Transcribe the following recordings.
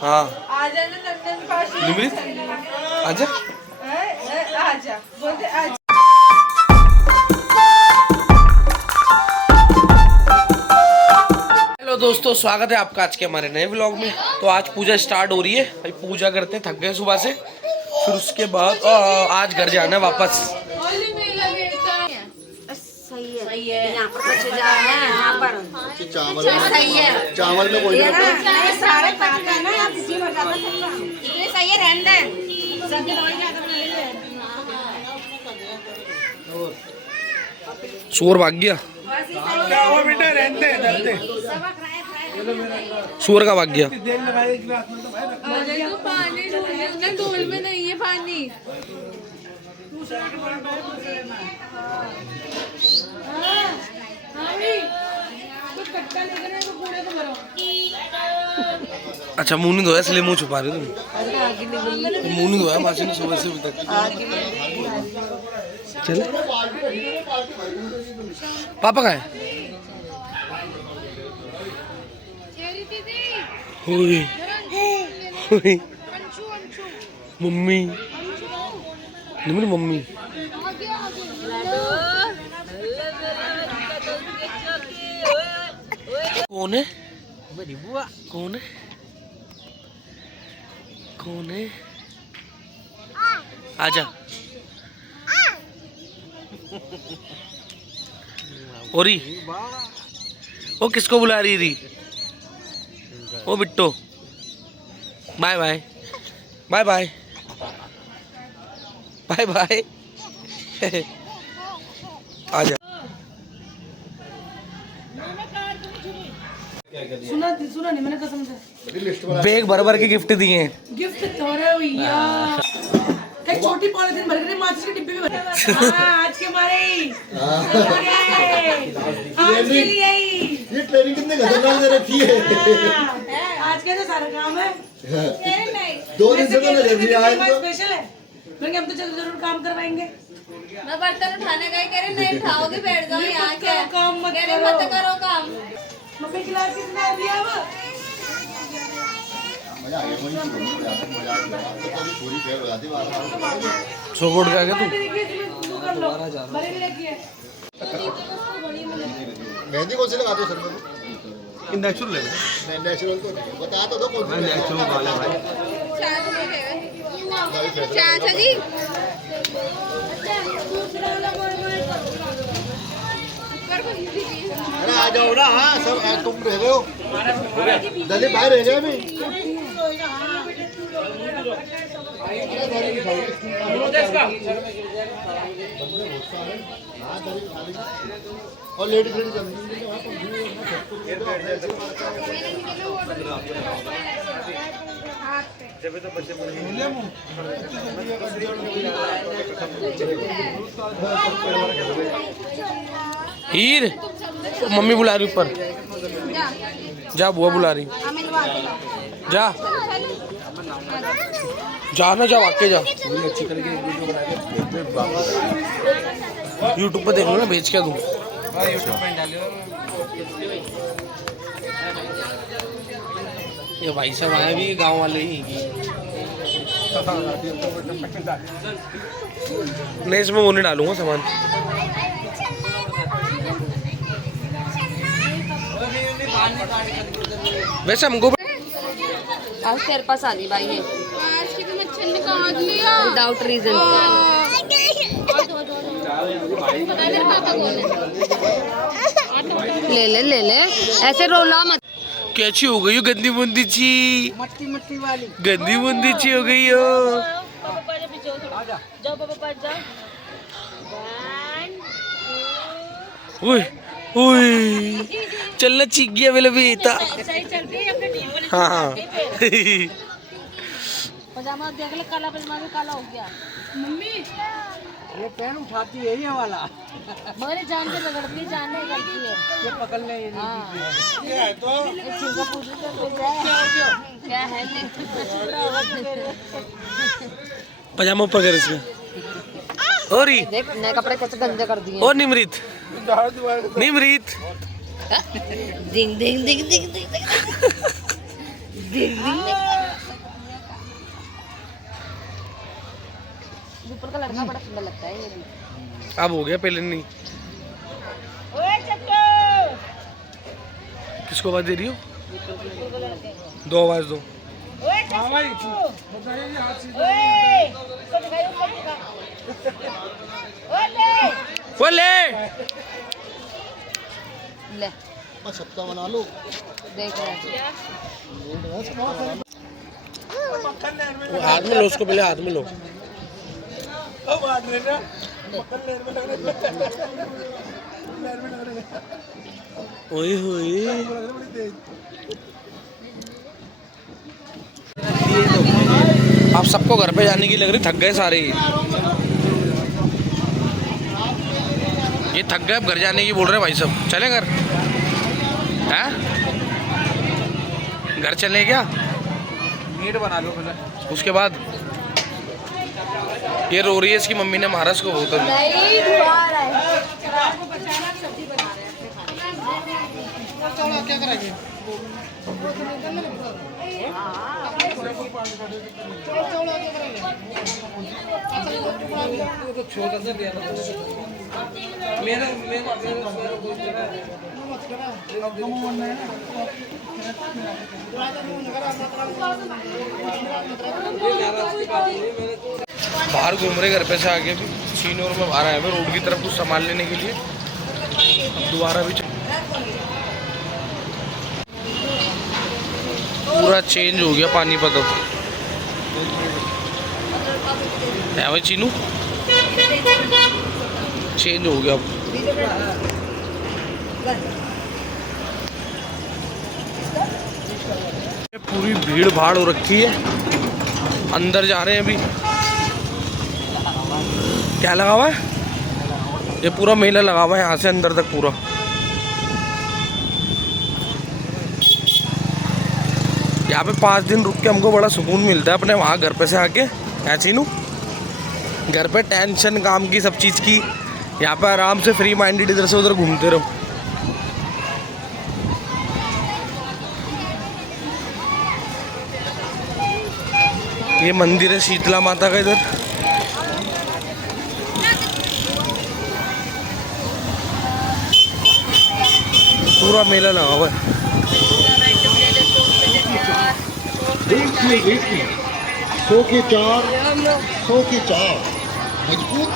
हाँ आजा ना लंदन पास निमृत आजा आजा बोलते आजा। हेलो दोस्तों, स्वागत है आपका आज के हमारे नए व्लॉग में। तो आज पूजा स्टार्ट हो रही है भाई। पूजा करते थक गए सुबह से, फिर उसके बाद आज घर जाना है वापस। सही है यहाँ पर कुछ जा है यहाँ पर सही है चावल में कोई सारे पाता है ना आप इसी में ज्यादा इतने सही है रहने दें सब सुअर भाग गया, सुअर का भाग गया। पानी ढोल में नहीं है पानी। अच्छा मुंह नहीं धोया इसलिए मुंह छुपा रहे हो तुम। मुंह नहीं धोया मासी ने सुबह से अभी तक। चल पापा कहाँ है? ओए ओए मम्मी निमृत मम्मी कौन है? कौन है? कौन है? आजा। ओरी वो किसको बुला रही थी? ओ Bitto bye bye bye bye bye bye. आजा। सुना नहीं मैंने कसम से। बैग भर भर के गिफ्ट दिए हैं। गिफ्ट थोड़ा भैया एक छोटी पॉलिथीन भर के माचिस के डिब्बे में भर। आज के मारे ही आज के लिए ही ये ट्रेनिंग कितने खतरनाक दे रखी है। आज के तो सारा काम है। 2 दिन से तो नहीं आए तो स्पेशल है। मैंने हम तो चल जरूर काम करवाएंगे। मैं बर्तन उठाने गई, कह रही नहीं उठाओगे, बैठ जाओ यहाँ क्या काम मत करो काम। मम्मी गिलास किसने दिया वो? मजा आ गया। वही मजा आ गया तो कभी पूरी फेल हो जाती बात। चौकोट का क्या तू? मेहंदी कौन सी लगाते हो सर में? नेचुरल है। नेचुरल तो नहीं बता तो दो कौन सी नेचुरल वाला भाई। चाचा जी अरे आ जाओ ना। हाँ सब तुम रह गए हो। दलीप भाई रह गए अभी। और लेडीज हीर मम्मी बुला रही ऊपर जा। बुआ बुला रही जा। जा ना जा वाके जा। अच्छी करके यूट्यूब पे देख लो ना, भेज क्या दूँ। ये भाई साहब आए भी गांव वाले ही। नहीं इसमें वो नहीं डालूंगा सामान। वैसे हमको आज तेरे पास आ गई भाई है। आज की तो मच्छर ने काट लिया विदाउट रीजन। पापा कौन है? ले ले ले ले ऐसे रोला मत। कैसी हो गई हो? गंदी बुंदी ची मट्टी मट्टी वाली गंदी बुंदी ची हो गई हो। ओए ओए चलना चीख गया मेरा बेटा। हाँ हाँ पजामा देख ले, काला पजामा भी काला हो गया। मम्मी ये पेन उठाती है ये वाला। मेरे जान पे रगड़ती है, जान नहीं करती है। ये पकड़ने ये नहीं ये है तो सिंगापुर से क्या है पजामा ऊपर कर इसमें। और ही देख नए कपड़े कैसे गंदे कर दिए। और निमृत निमृत डिंग डिंग डिंग डिंग डिंग डिंग डिंग। पर्पल का लड़का बड़ा सुंदर लगता है ये भी। अब हो गया, पहले नहीं। किसको आवाज दे रही हो? दो आवाज दो। बोले ले सप्ताह बना लो। देख रहे हैं। हाथ में लो उसको, पहले हाथ में लो। ओए होए, आप सबको घर पे जाने की लग रही, थक गए सारे। ये थक गए, अब घर जाने की बोल रहे भाई सब। चले घर? हैं? घर चले क्या? मीट बना लो पहले, उसके बाद। ये रो रही है, इसकी मम्मी ने मारा इसको बहुत। क्या करेंगे? बाहर घूम रहे घर पे से आगे भी। सीनोर में बाहर आए हुए रोड की तरफ कुछ सामान लेने के लिए। दोबारा भी पूरा चेंज हो गया पानीपत। अब है भाई चीनू, चेंज हो गया अब। पूरी भीड़ भाड़ हो रखी है। अंदर जा रहे हैं अभी। क्या लगा हुआ है? ये पूरा मेला लगा हुआ है यहाँ से अंदर तक पूरा। यहाँ पे 5 दिन रुक के हमको बड़ा सुकून मिलता है अपने वहाँ घर पे से आके। है चीनू, घर पे टेंशन काम की, सब चीज़ की। यहाँ पे आराम से फ्री माइंडेड इधर से उधर घूमते रहो। ये मंदिर है शीतला माता का इधर। पूरा मेला लगा हुआ है। देखिए 100 के 4, 100 के 4 मजबूत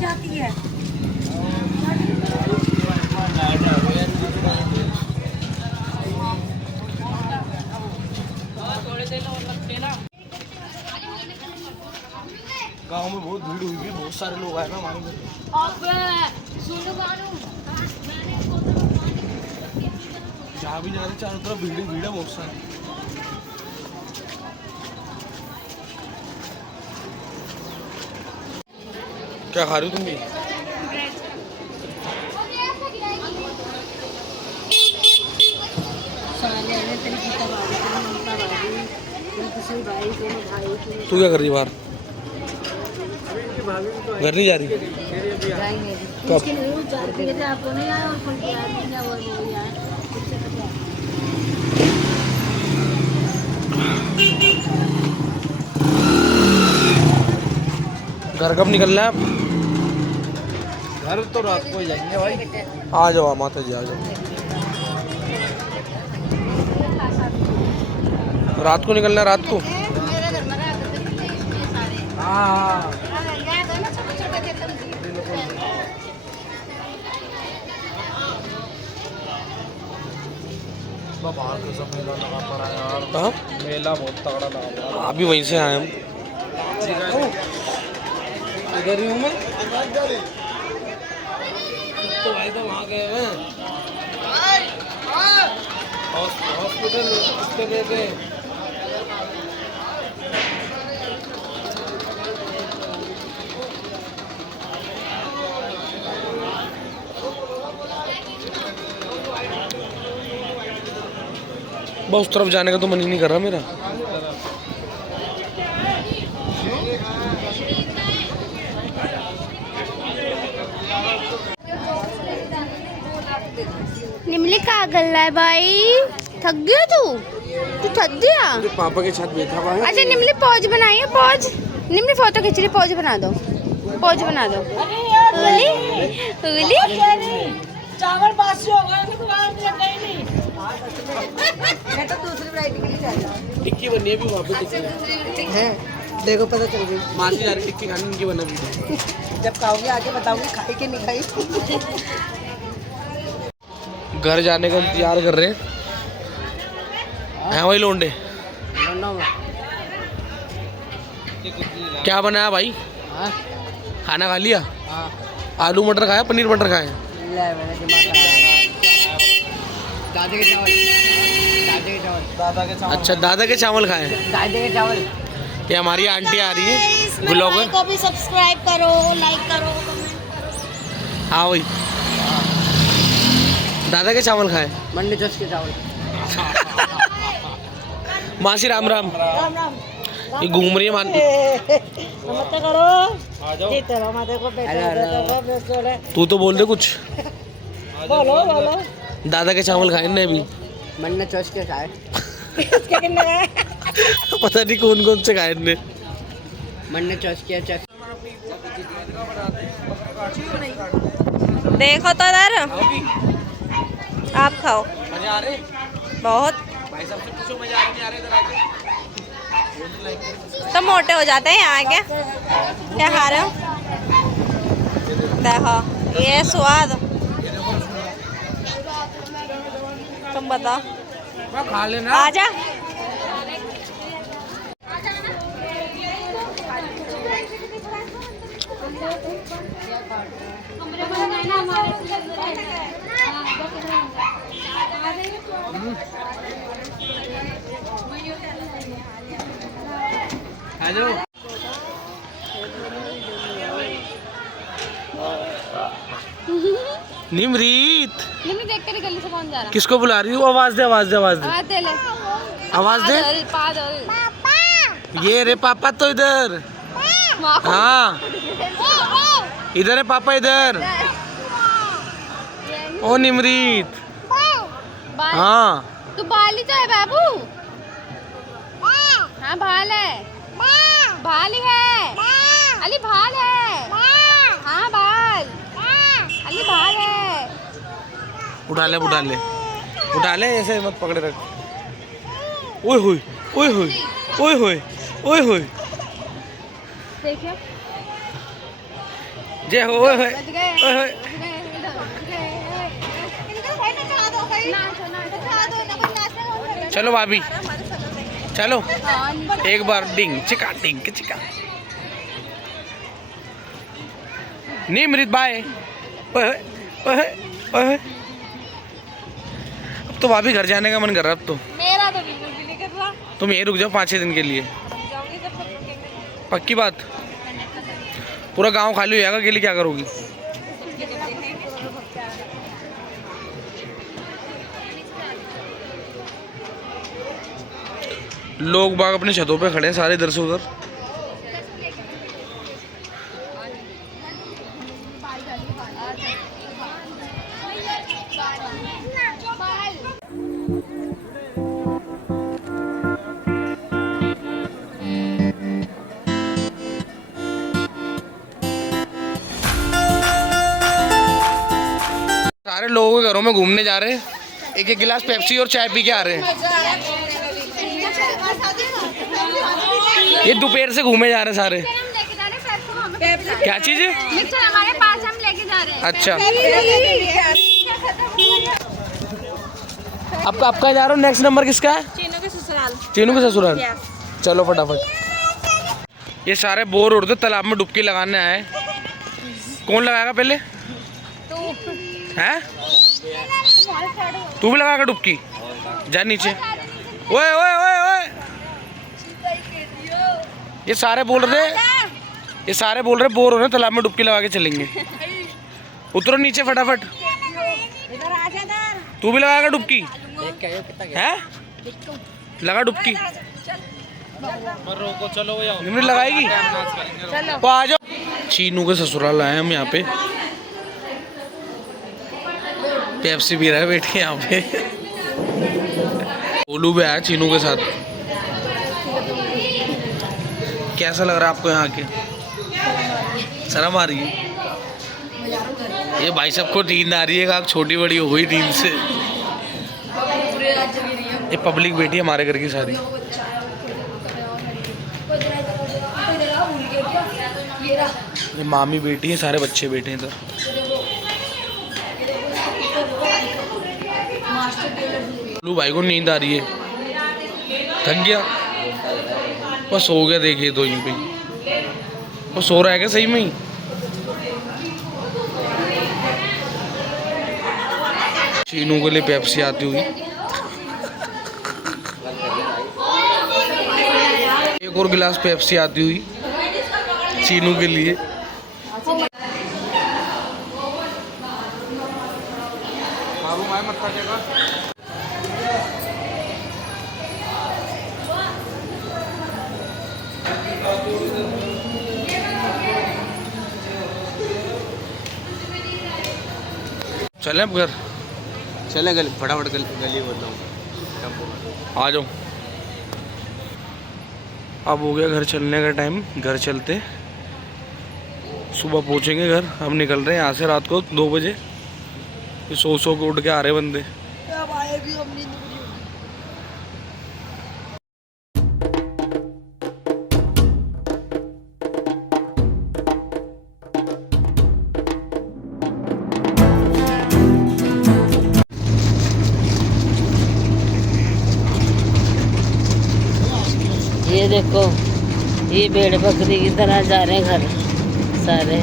जाती है। गांव में बहुत भीड़ हुई थी, बहुत सारे लोग आए ना हमारे घर। जहाँ भी जा रहे चारों तरफ भीड़ ही भीड़ है बहुत सारी। क्या खा रही हो तुम भी? तू क्या कर रही बाहर? घर नहीं जा रही? कब? घर कब निकलना है आप? घर तो रात को ही जाएंगे भाई। आ जाओ माता जी, आ जाओ। रात को निकलना है, रात को। हाँ का बाहर का सब मेला लगा पड़ा है यार। हाँ मेला बहुत तगड़ा लगा पड़ा अभी वहीं से आए हम। इधर ही हूँ मैं। तो भाई तो वहाँ गए हैं हॉस्पिटल उसके गए थे। बस उस तरफ जाने का तो मन ही नहीं कर रहा मेरा। निमली का गल्ला है भाई, थक गया तू थक गया। पापा के साथ बैठा हुआ है। अच्छा निमली पॉज बनाइए, पॉज। निमली फोटो खींच रही, पॉज बना दो, पॉज बना दो। उंगली उंगली चावल बासी हो गए तो वहाँ से गई नहीं। मैं तो दूसरी वैरायटी के लिए जा रही हूँ। टिक्की बनी है भी वहाँ पे टिक्की है देखो पता चल गई। मासी जा रही टिक्की खाने की बना भी। जब खाओगे आके बताऊंगी खाई कि नहीं खाई। घर जाने का इंतजार कर रहे हैं। हैं वही लोंडे। क्या बनाया भाई? खाना खा लिया? आलू मटर खाया, पनीर मटर खाया? दादा के चावल, दादा के चावल, दादा के चावल। अच्छा दादा के चावल खाए। दादा के चावल। ये हमारी आंटी आ रही है ब्लॉगर। को भी सब्सक्राइब करो, लाइक करो, हाँ वही दादा के चावल खाए। मंडी जोश के चावल। मासी राम राम। राम राम। ये घूम रही है मान। नमस्ते करो। तेरा माते को बेटा तू तो बोल दे कुछ। बोलो बोलो। दादा के चावल खाए ने अभी। मंडी जोश के खाए। पता नहीं कौन कौन से खाए ने। मंडी जोश के चक। देखो तो इधर आप खाओ। मजे आ रहे? बहुत भाई साहब से पूछो मजे आ रहे नहीं आ रहे इधर आके। तो मोटे हो जाते हैं यहाँ के। क्या खा रहे हो? देखो ये स्वाद। तुम बताओ। खा लेना। आजा। निमरीत निमली देख कर गली से कौन जा रहा? किसको बुला रही हूँ? आवाज दे आवाज दे आवाज दे आवाज दे ले, आवाज दे। पादल ये रे पापा तो इधर। हाँ इधर है पापा इधर। ओ निमरीत। हाँ तू बाल ही तो है बाबू। हाँ भाल है, भाल ही है अली, भाल है। हाँ भाल अली, भाल है। उठा ले उठा ले उठा ले, ऐसे मत पकड़े रख। ओए होए ओए होए ओए होए ओए होए देखिए जय हो। ओए होए बच गए, ओए होए। बच गए, इधर बच गए। चलो भाभी चलो हाँ, एक बार डिंग चिका डिंग चिका। निमृत बाय। ओए होए ओए होए ओए होए। अब तो भाभी घर जाने का मन कर रहा है अब तो। मेरा तो बिल्कुल भी नहीं कर रहा। तुम यहीं रुक जाओ 5-6 दिन के लिए। जाऊंगी तो फिर रुकेंगे। पक्की बात। पूरा गांव खाली हो जाएगा, अकेले क्या करोगी? लोग बाग अपने छतों पे खड़े हैं सारे इधर से उधर। सारे लोगों के घरों में घूमने जा रहे हैं, एक एक गिलास पेप्सी और चाय पी के आ रहे हैं। ये दोपहर से घूमे जा रहे हैं सारे। क्या चीज है? मिक्सर हमारे पास, हम लेके जा रहे हैं। अच्छा आपका आपका जा रहा हूँ, नेक्स्ट नंबर किसका है? चीनू के ससुराल। चीनू के ससुराल। Yes. चलो फटाफट। ये सारे बोर हो रहे थे, तालाब में डुबकी लगाने आए। कौन लगाएगा पहले? हैं? तू भी लगाएगा डुबकी? जा नीचे। ओए ओए ओए ओए, ये सारे बोल रहे बोर हो रहे, तालाब में डुबकी लगा के चलेंगे। उतरो नीचे फटाफट। इधर आ जा इधर। तू भी लगाएगा डुबकी? हैं? लगा डुबकी। निमरी लगाएगी? तो आ जाओ। चीनू के ससुराल आए हम यहाँ पे। पेप्सी पी रहा है बैठ के यहाँ पे। गोलू भी आया चीनू के साथ। कैसा लग रहा है आपको यहाँ के? शर्म आ रही है? ये भाई सबको नींद आ रही है, आप छोटी बड़ी हो गई नींद से। ये पब्लिक बैठी है हमारे घर की सारी। ये मामी बैठी है, सारे बच्चे बैठे हैं इधर। गोलू भाई को नींद आ रही है, थक गया, बस सो गया। देखिए तो यहीं पे वो सो रहा है क्या सही में ही? चीनू के लिए पेप्सी आती हुई। एक और गिलास पेप्सी आती हुई चीनू के लिए। चलें अब घर? चले गली फटाफट गली बताऊँ। आ जाओ। अब हो गया घर चलने का टाइम, घर चलते। सुबह पहुंचेंगे घर। अब निकल रहे हैं यहाँ से रात को 2 बजे। ये सो के उठ के आ रहे बंदे। ये देखो, ये भेड़ बकरी की तरह जा रहे हैं घर सारे।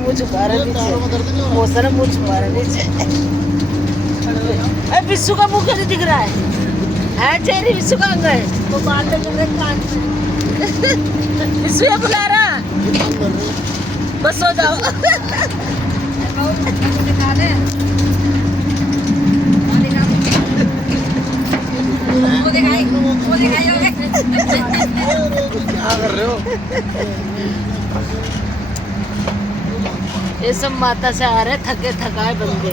मुँह छुपा रहे नीचे, मौसम मुँह छुपा रहे नीचे। अरे बिस्सू का मुँह क्यों नहीं दिख रहा है चेहरी बिस्सू का अंग है वो बाल में गिर रहे कान से। बिस्सू ये बुला रहा, बस सो जाओ। क्या कर रहे हो? ये सब माता से आ रहे थके थकाए बंदे।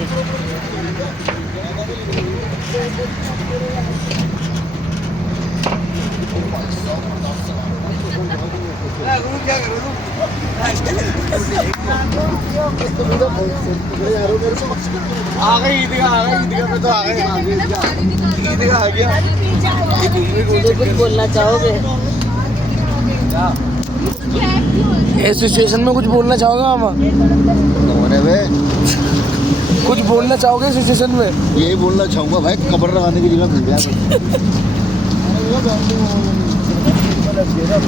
आ गई ईदगाह में तो आ गए। ईदगाह आ गया। कुछ बोलना चाहोगे? इस सिचुएशन में कुछ बोलना चाहोगे मामा? कुछ बोलना चाहोगे इस सिचुएशन में? यही बोलना चाहूँगा भाई, कब्र लगाने की जगह मिल गया।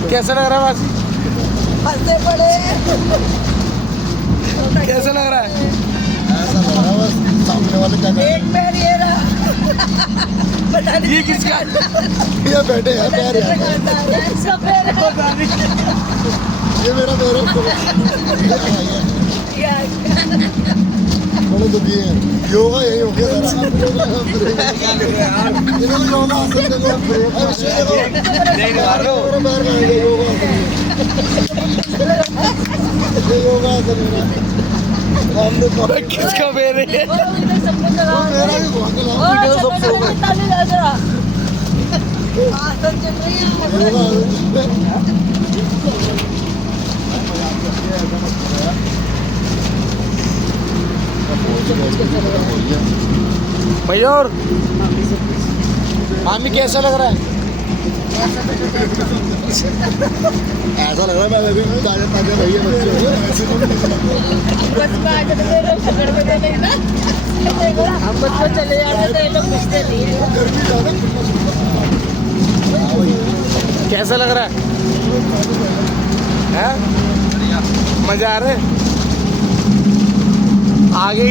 कैसा लग रहा है बस? फंसे पड़े। कैसा लग रहा है? ऐसा लग रहा है बस सामने वाले क्या एक पैर ये रहा। पता नहीं ये किसका? ये बैठे हैं पैर इसका पैर है। ये मेरा पैर है। बड़े दुखी हैं। योगा यही हो गया सारा। इन्होंने योगा आसन देखो, देख मारो बाहर में आ गया योगा आसन। ये योगा आसन है। हमने किसका मेरे सबको चला मेरा भी बहुत लाभ वीडियो वीडियो सबसे सबसे ताली ला जरा आसन चल रही है योगा आसन। मयूर मामी कैसा लग रहा है? ऐसा लग रहा है मैं अभी ताजे ताजे भैया बच्चे हो गए ऐसे तो नहीं चला। बस में आके तो मेरे पकड़ में नहीं ना हम बस में चले जाते तो ये लोग पूछते नहीं है गर्मी ज्यादा कैसा लग रहा है? मजा आ रहा है? आगे